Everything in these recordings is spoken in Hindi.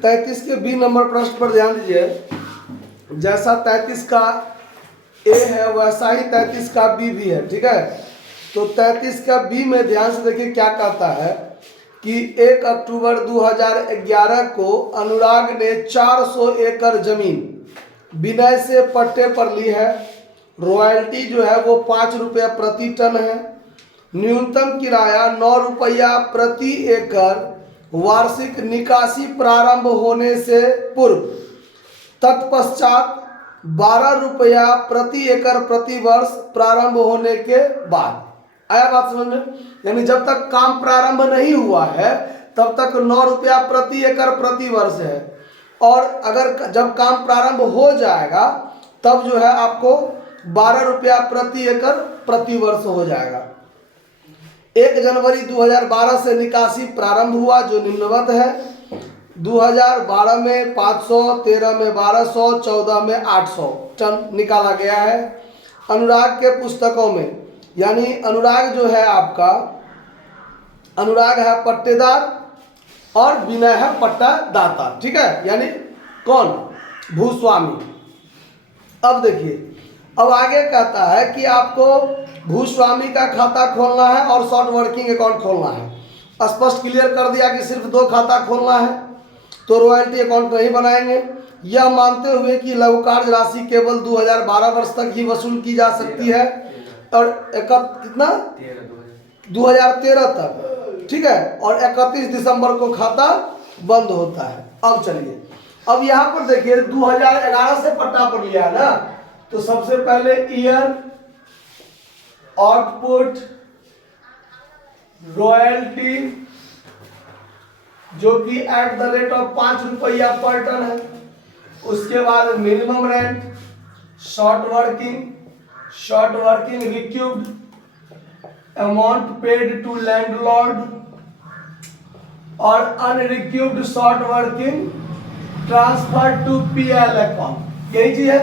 33 के बी नंबर प्रश्न पर ध्यान दीजिए। जैसा 33 का ए है वैसा ही 33 का बी भी है, ठीक है। तो 33 का बी में ध्यान से देखिए क्या कहता है कि 1 अक्टूबर 2011 को अनुराग ने 400 एकड़ जमीन विनय से पट्टे पर ली है। रॉयल्टी जो है वो 5 रुपया प्रति टन है। न्यूनतम किराया 9 रुपया प्रति एकड़, वार्षिक निकासी प्रारंभ होने से पूर्व, तत्पश्चात 12 रुपया प्रति एकड़ प्रति वर्ष प्रारंभ होने के बाद। आया बात समझ में? यानी जब तक काम प्रारंभ नहीं हुआ है तब तक 9 रुपया प्रति एकड़ प्रति वर्ष है, और अगर जब काम प्रारंभ हो जाएगा तब जो है आपको 12 रुपया प्रति एकड़ प्रति वर्ष हो जाएगा। 1 जनवरी 2012 से निकासी प्रारंभ हुआ जो निम्नवत है। 2012 में 500, 13 में 1200, 14 में 800 टन निकाला गया है। अनुराग के पुस्तकों में, यानी अनुराग जो है आपका, अनुराग है पट्टेदार और विनय है पट्टादाता, ठीक है, यानी कौन? भूस्वामी। अब देखिए, अब आगे कहता है कि आपको भूस्वामी का खाता खोलना है और शॉर्ट वर्किंग अकाउंट खोलना है। स्पष्ट क्लियर कर दिया कि सिर्फ 2 खाता खोलना है, तो रॉयल्टी अकाउंट नहीं बनाएंगे। यह मानते हुए कि लघु कार्य राशि केवल 2012 वर्ष तक ही वसूल की जा सकती है और कितना 2013 तक, ठीक है, और 31 दिसंबर को खाता बंद होता है। अब चलिए, अब यहाँ पर देखिए 2011 से पट्टा पर लिया है ना, तो सबसे पहले ईयर, आउटपुट, रॉयल्टी जो कि @ 5 रुपया पर टन है। उसके बाद minimum rent, short working recouped, amount paid to landlord और unrecouped short working transfer to PL account. यही चीज है।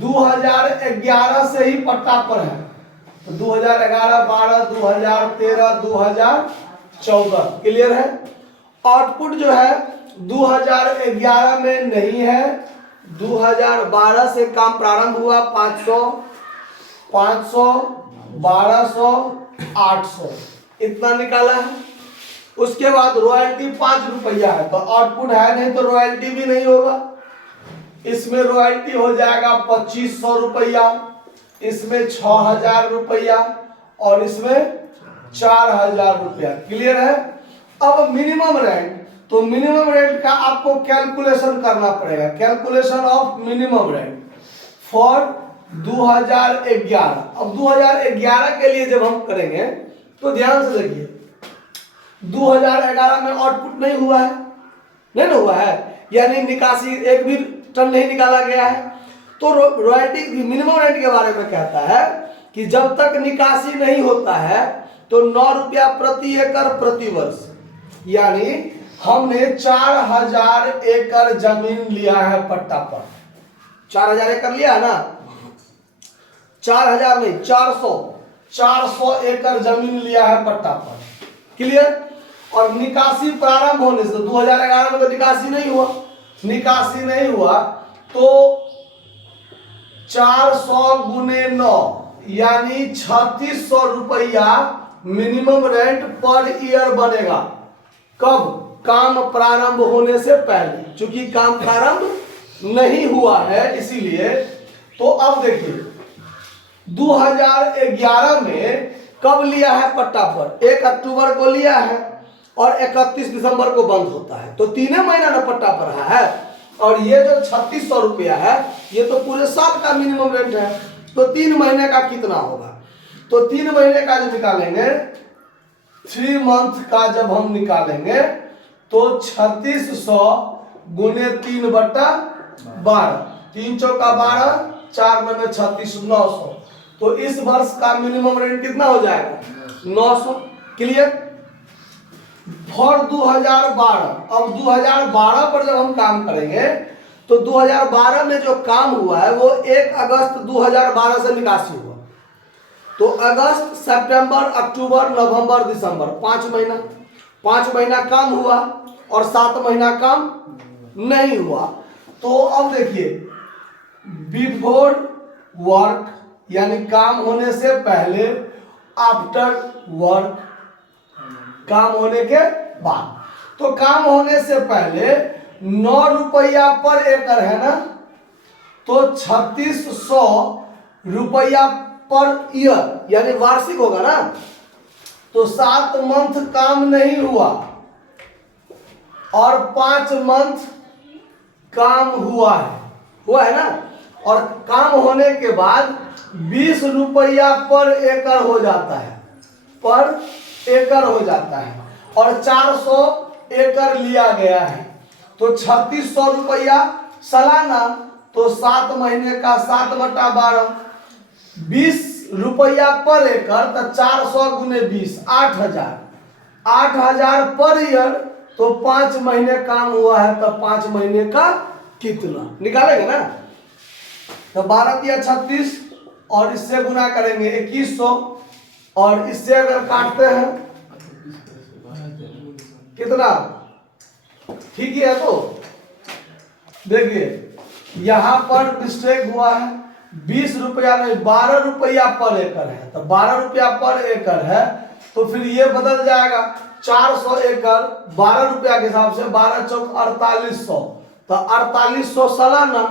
2011 से ही पट्टा पर है, तो 2011, 12, 2013, 2014 क्लियर है। आउटपुट जो है 2011 में नहीं है, 2012 से काम प्रारंभ हुआ। 500, 1200, 800 इतना निकाला है। उसके बाद रॉयल्टी 5 रुपया है, तो आउटपुट है नहीं तो रॉयल्टी भी नहीं होगा। इसमें रॉयल्टी हो जाएगा 2500 रुपया, इसमें 6000 रुपया और इसमें 4000 रुपया। क्लियर है। अब मिनिमम रेंट, तो मिनिमम रेंट का आपको कैलकुलेशन करना पड़ेगा। Calculation of minimum rent for 2011। अब 2011 के लिए जब हम करेंगे तो ध्यान से देखिए, 2011 में आउटपुट नहीं हुआ है, नहीं हुआ है, यानी निकासी एक भी टन नहीं निकाला गया है। तो रॉयल्टी मिनिमम रेंट के बारे में कहता है कि जब तक निकासी नहीं होता है तो 9 रुपया प्रति एकड़ प्रति वर्ष, यानी हमने 4000 एकड़ जमीन लिया है पट्टा पर। 4000 एकड़ लिया है ना, 4000 नहीं 400 एकड़ जमीन लिया है पट्टा पर। क्लियर। और निकासी प्रारंभ होने से 2011 में तो निकासी नहीं हुआ, तो 400 गुने 9 यानी 3600 रुपया मिनिमम रेंट पर ईयर बनेगा। कब? काम प्रारंभ होने से पहले, क्योंकि काम प्रारंभ नहीं हुआ है इसीलिए। तो अब देखिए 2011 में कब लिया है पट्टा पर? 1 अक्टूबर को लिया है और 31 दिसंबर को बंद होता है, तो 3 महीना ना पट्टा पर है। और ये जो 3600 रुपया है ये तो पूरे साल का मिनिमम रेंट है, तो 3 महीने का कितना होगा? तो 3 महीने का जो निकालेंगे, 3 मंथ का जब हम निकालेंगे तो 3600 गुने 3/12, 3 चौका 12, 4 में 36, 900। तो इस वर्ष का मिनिमम रेंट कितना हो जाएगा? 900। क्लियर। फॉर 2012, अब 2012 पर जब हम काम करेंगे तो 2012 में जो काम हुआ है वो 1 अगस्त 2012 से निकासी हुआ। तो अगस्त, सितंबर, अक्टूबर, नवंबर, दिसंबर 5 महीना काम हुआ। और 7 महीना काम नहीं हुआ। तो अब देखिए बिफोर वर्क यानी काम होने से पहले, आफ्टर वर्क काम होने के बाद। तो काम होने से पहले 9 रुपया पर एकड़ है ना, तो 3600 रुपया पर ईयर यानी वार्षिक होगा ना। तो 7 मंथ काम नहीं हुआ और 5 मंथ काम हुआ है ना। और काम होने के बाद 20 रुपया पर एकड़ हो जाता है, पर एकड़ हो जाता है, और 400 एकड़ लिया गया है। तो 3600 रुपया सालाना, तो 7 महीने का 7/12, 20 रुपया पर एकड़, तो 400 गुने 20 8000, 8000 पर ईयर। तो 5 महीने काम हुआ है, तो 5 महीने का कितना निकालेंगे ना। तो 12 या 36 और इससे गुना करेंगे 2100, और इससे अगर काटते हैं कितना, ठीक ही है। तो देखिए यहां पर मिस्टेक हुआ है, 20 रुपया नहीं 12 रुपया पर एकड़ है। तो 12 रुपया पर एकड़ है, तो फिर ये बदल जाएगा 400 एकड़ 12 रुपया के हिसाब से, 12 चौक 4800, तो 4800 सालाना।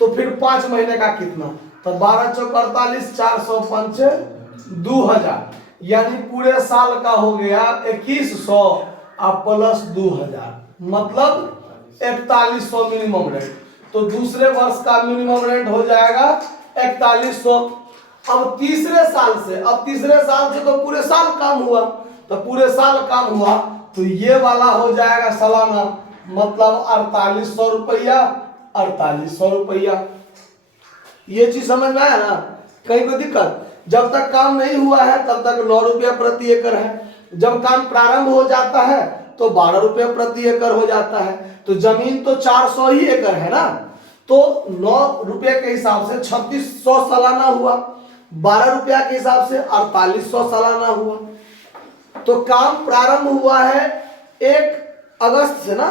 तो फिर 5 महीने का कितना, तो 12 चौक 48, 405 2000, यानी पूरे साल का हो गया 2100 और प्लस 2000, मतलब 4100 मिनिमम रेंट। तो दूसरे वर्ष का मिनिमम रेंट हो जाएगा 4100। अब तीसरे साल से तो पूरे साल काम हुआ, तो पूरे साल काम हुआ, तो ये वाला हो जाएगा सालाना, मतलब 4800 रुपया, 4800 रुपया। ये चीज समझ में आया ना, कहीं कोई दिक्कत। जब तक काम नहीं हुआ है तब तक 9 रुपया प्रति एकड़ है, जब काम प्रारंभ हो जाता है तो 12 रुपया प्रति एकड़ हो जाता है। तो जमीन तो 400 ही एकड़ है ना, तो 9 रुपये के हिसाब से 3600 सालाना हुआ, 12 रुपया के हिसाब से 4800 सालाना हुआ। तो काम प्रारंभ हुआ है 1 अगस्त से ना,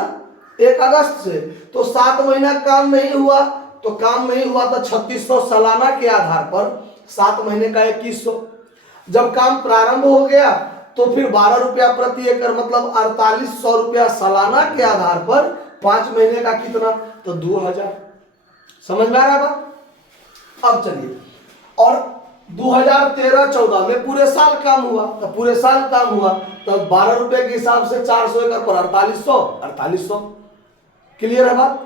1 अगस्त से, तो 7 महीना काम नहीं हुआ, तो काम नहीं हुआ तो 3600 सालाना के आधार पर, 7 महीने का 2100। जब काम प्रारंभ हो गया तो फिर 12 रुपया प्रति एकड़, मतलब 4800 रुपया सालाना के आधार पर 5 महीने का कितना, तो 2000। समझ में आ रहा है बात। अब चलिए, और 2013-14 में पूरे साल काम हुआ, तो पूरे साल काम हुआ तो 12 रुपए के हिसाब से 400 एकड़ पर 4800। क्लियर है बात।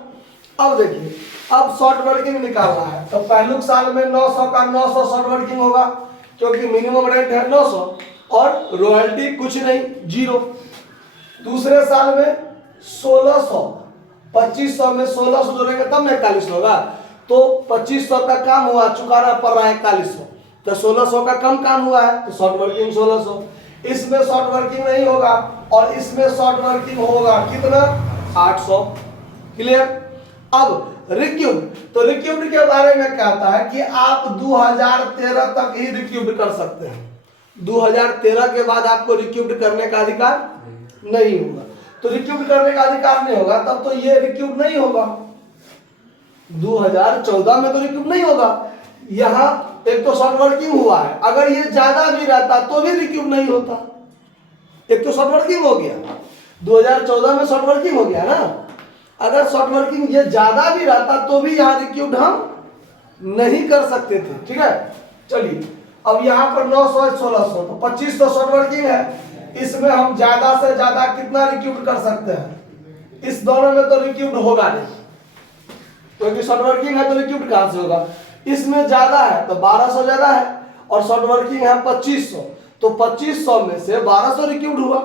अब देखिए, अब शॉर्ट वर्किंग निकालना है, तो पहले साल में 900 का 900 शॉर्ट वर्किंग होगा, क्योंकि मिनिमम रेंट है 900 और रॉयल्टी कुछ नहीं, 0। दूसरे साल में 1600, 2500 में 1600 जोड़ेंगे तब 4100 होगा। तो 2500 का काम हुआ, चुकाना पड़ रहा है 4100, तो 1600 का कम काम हुआ है, तो शॉर्ट वर्किंग 1600। इसमें शॉर्ट वर्किंग नहीं होगा और इसमें शॉर्ट वर्किंग होगा कितना, 800। क्लियर। अब रिक्यूब्ड, तो रिक्यूब्ड के बारे में कहता है कि आप 2013 तक ही रिक्यूब्ड कर सकते हैं, 2013 के बाद आपको रिक्यूब्ड करने का अधिकार नहीं होगा। तो रिक्यूब्ड करने का अधिकार नहीं होगा तब तो ये रिक्यूब्ड नहीं होगा, 2014 में तो रिक्यूब्ड नहीं होगा। यहाँ एक तो शॉर्ट वर्किंग हुआ है, अगर ये ज्यादा भी रहता तो भी रिक्यूब्ड नहीं होता। एक तो शॉर्ट वर्किंग हो गया, 2014 में शॉर्ट वर्किंग हो गया ना, अगर शॉर्ट वर्किंग ये ज्यादा भी रहता तो भी यहाँ रिक्यूब्ड हम नहीं कर सकते थे। ठीक है, चलिए अब यहाँ पर 900 1600, तो 2500 शॉर्ट वर्किंग है, इसमें हम ज्यादा से ज्यादा कितना रिक्यूब्ड कर सकते हैं, इस दोनों में तो रिक्यूब्ड होगा नहीं, क्योंकि शॉर्ट वर्किंग है तो रिक्यूब्ड कहां से होगा। इसमें ज्यादा है तो 1200 ज्यादा है, और शॉर्ट वर्किंग है 2500, तो 2500 में से 1200 रिक्यूब्ड हुआ,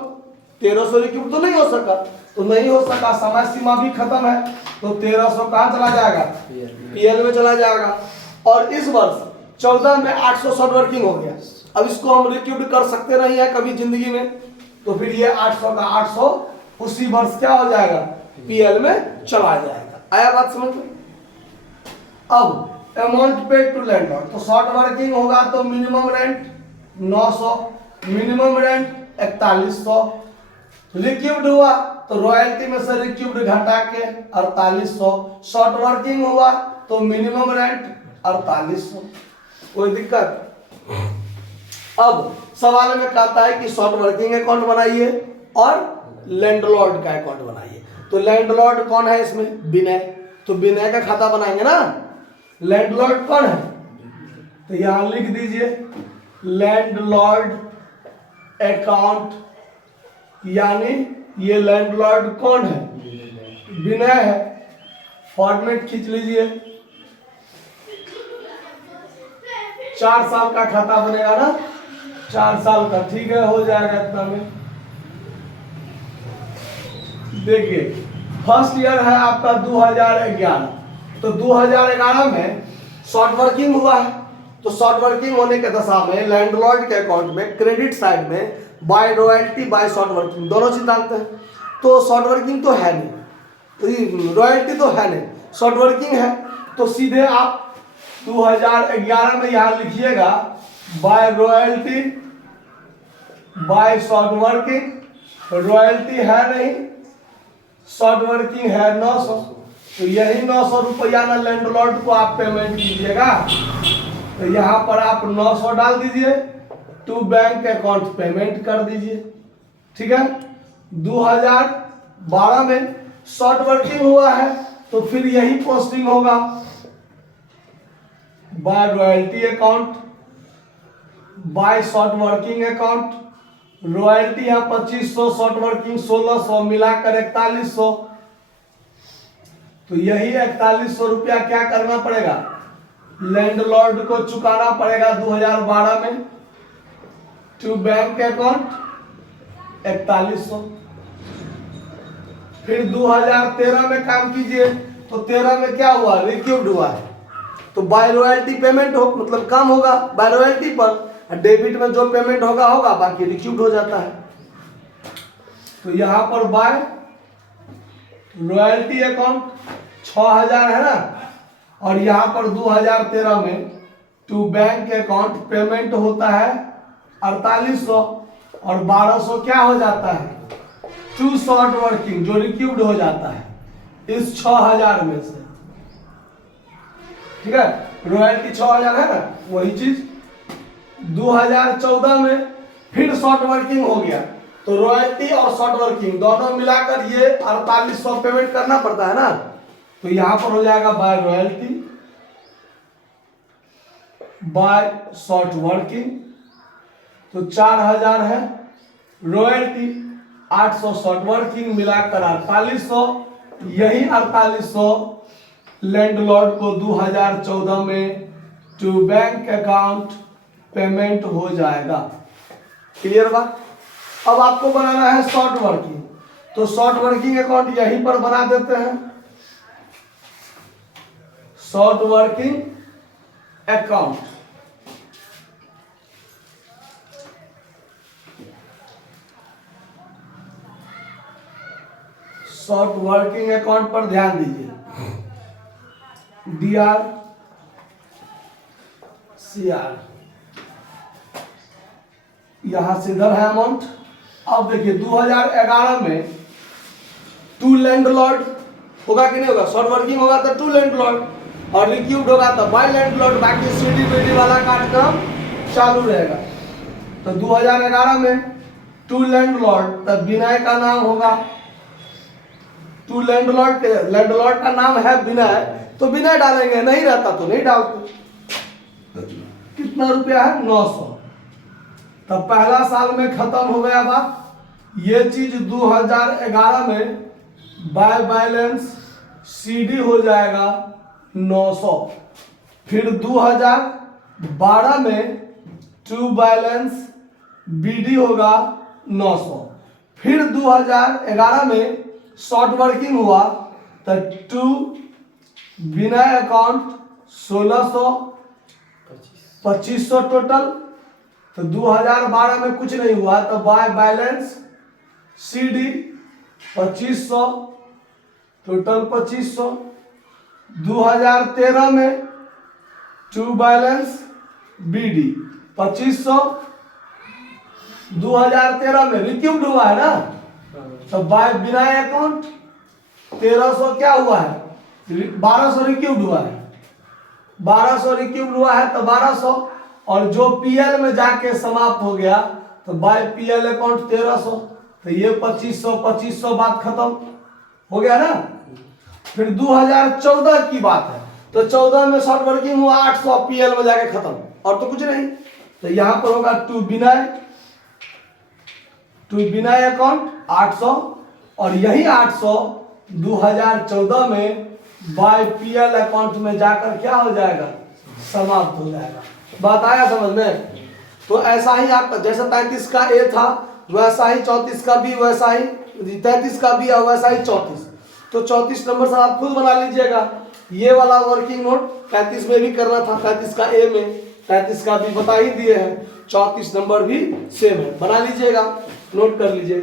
1300 रिक्यूब्ड तो नहीं हो सका, तो नहीं हो सका, समय सीमा भी खत्म है, तो 1300 कहां चला जाएगा, पीएल में चला जाएगा। और इस वर्ष 14 में 800 शॉर्ट वर्किंग हो गया, अब इसको हम रिक्यूब्ड कर सकते नहीं है कभी जिंदगी में, तो फिर ये 800 का 800 उसी वर्ष क्या हो जाएगा, पीएल में चला जाएगा। आया बात समझ में। अब अमाउंट पेड टू लैंडलॉर्ड, तो शॉर्ट वर्किंग होगा तो मिनिमम रेंट 900, मिनिमम रेंट 4100, रिक्यूब्ड हुआ तो रॉयल्टी में से रिक्यूब्ड घटा के 4800, शॉर्ट वर्किंग हुआ तो मिनिमम रेंट 4800। कोई दिक्कत? अब सवाल में कहता है कि शॉर्ट वर्किंग अकाउंट बनाइए और लैंडलॉर्ड का अकाउंट बनाइए। तो लैंडलॉर्ड कौन है इसमें? विनय। तो विनय का खाता बनाएंगे ना। लैंडलॉर्ड कौन है? तो यहां लिख दीजिए लैंडलॉर्ड अकाउंट, यानी ये लैंडलॉर्ड कौन है? विनय है। फॉर्मेट खींच लीजिए। 4 साल का खाता बनेगा ना, 4 साल का, ठीक है, हो जाएगा इतना में। देखिए फर्स्ट ईयर है आपका 2011, तो 2011 में शॉर्ट वर्किंग हुआ है। तो शॉर्ट वर्किंग होने के दशा में लैंडलॉर्ड के अकाउंट में क्रेडिट साइड में by royalty by short working दोनों चीज डालते हैं। तो शॉर्ट वर्किंग तो है नहीं, तो रॉयल्टी तो है नहीं, शॉर्ट वर्किंग है। तो सीधे आप 2011 में यहां लिखिएगा by royalty by short working. Royalty है नहीं, शॉर्ट वर्किंग है 900, तो यही 900 रुपया ना लैंडलॉर्ड को आप पेमेंट कीजिएगा। तो यहाँ पर आप 900 डाल दीजिए, टू बैंक अकाउंट पेमेंट कर दीजिए, ठीक है। 2012 में शॉर्ट वर्किंग हुआ है तो फिर यही पोस्टिंग होगा by royalty account by short working account. Royalty है 2500, शॉर्ट वर्किंग 1600, मिलाकर 4100। तो यही 4100 रुपया क्या करना पड़ेगा? लैंडलॉर्ड को चुकाना पड़ेगा 2012 में टू बैंक अकाउंट 4100। फिर 2013 में काम कीजिए तो 13 में क्या हुआ? रिक्यूब्ड हुआ है, तो बाय रॉयल्टी पेमेंट हो, मतलब काम होगा बाय रॉयल्टी पर, डेबिट में जो पेमेंट होगा होगा, बाकी रिक्यूब्ड हो जाता है। तो यहां पर बाय रॉयल्टी अकाउंट 6000 है ना, और यहां पर 2013 में टू बैंक अकाउंट पेमेंट होता है 4800, और 1200 क्या हो जाता है? टू शॉर्ट वर्किंग, जो रिक्यूब्ड हो जाता है इस 6000 में से, ठीक है। रॉयल्टी 6000 है ना, वही चीज 2014 में फिर शॉर्ट वर्किंग हो गया, तो रॉयल्टी और शॉर्ट वर्किंग दोनों मिलाकर ये 4800 पेमेंट करना पड़ता है ना। तो यहां पर हो जाएगा by royalty by short working, तो 4000 है रॉयल्टी, 800 शॉर्ट वर्किंग, मिलाकर 4800। यही 4800 लैंडलॉर्ड को 2014 में टू बैंक अकाउंट पेमेंट हो जाएगा। क्लियर बात? अब आपको बनाना है शॉर्ट वर्किंग, तो शॉर्ट वर्किंग अकाउंट यहीं पर बना देते हैं। Short working account, short working account पर ध्यान दीजिए, DR CR, यहां से इधर है अमाउंट। अब देखिए 2011 में टू लैंडलॉर्ड होगा कि नहीं होगा? शॉर्ट वर्किंग होगा तो टू लैंडलॉर्ड, और रिक्यूब्ड होगा तो बाय लैंडलॉर्ड, बाकी सीडी बीडी वाला कार्यक्रम चालू रहेगा। तो 2011 में टू लैंडलॉर्ड, तब विनय का नाम होगा। टू लैंडलॉर्ड का नाम है विनय, तो विनय डालेंगे, नहीं रहता तो नहीं डालते। कितना रुपया है? 900। तब पहला साल में खत्म हो गया बात। ये चीज 2011 में बाय बैलेंस CD हो जाएगा 900। फिर 2012 में टू बैलेंस BD होगा 900। फिर 2011 में शॉर्ट वर्किंग हुआ तो टू विनय अकाउंट 1600, 2500 टोटल। तो 2012 में कुछ नहीं हुआ तो बाय बैलेंस CD 2500, टोटल 2500। 2013 में टू बैलेंस BD 2500। 2013 में रिक्यूब्ड हुआ है ना, तो बाय बिना अकाउंट 1300 क्या हुआ है, 1200 रिक्यूब्ड हुआ है, 1200 रिक्यूब्ड हुआ है तो 1200, और जो पीएल में जाके समाप्त हो गया तो बाय पीएल अकाउंट 1300, तो ये 2500 बात खत्म हो गया ना। फिर 2014 की बात है, तो 14 में शॉर्ट वर्किंग हुआ 800 पीएल में जाके खत्म, और तो कुछ नहीं। तो यहां पर होगा टू बिना अकाउंट 800, और यही 800 2014 में बाय पीएल अकाउंट में जाकर क्या हो जाएगा, समाप्त हो जाएगा। बात आया समझ में। तो ऐसा ही आपका जैसा 33 का ए था वैसा ही 34 का भी, वैसा ही 33 का भी और वैसा ही 34। तो 34 नंबर से आप खुद बना लीजिएगा। ये वाला वर्किंग नोट 33 में भी करना था, 33 का ए में, 33 का भी बता ही दिए हैं, 34 नंबर भी सेम है, बना लीजिएगा, नोट कर लीजिए।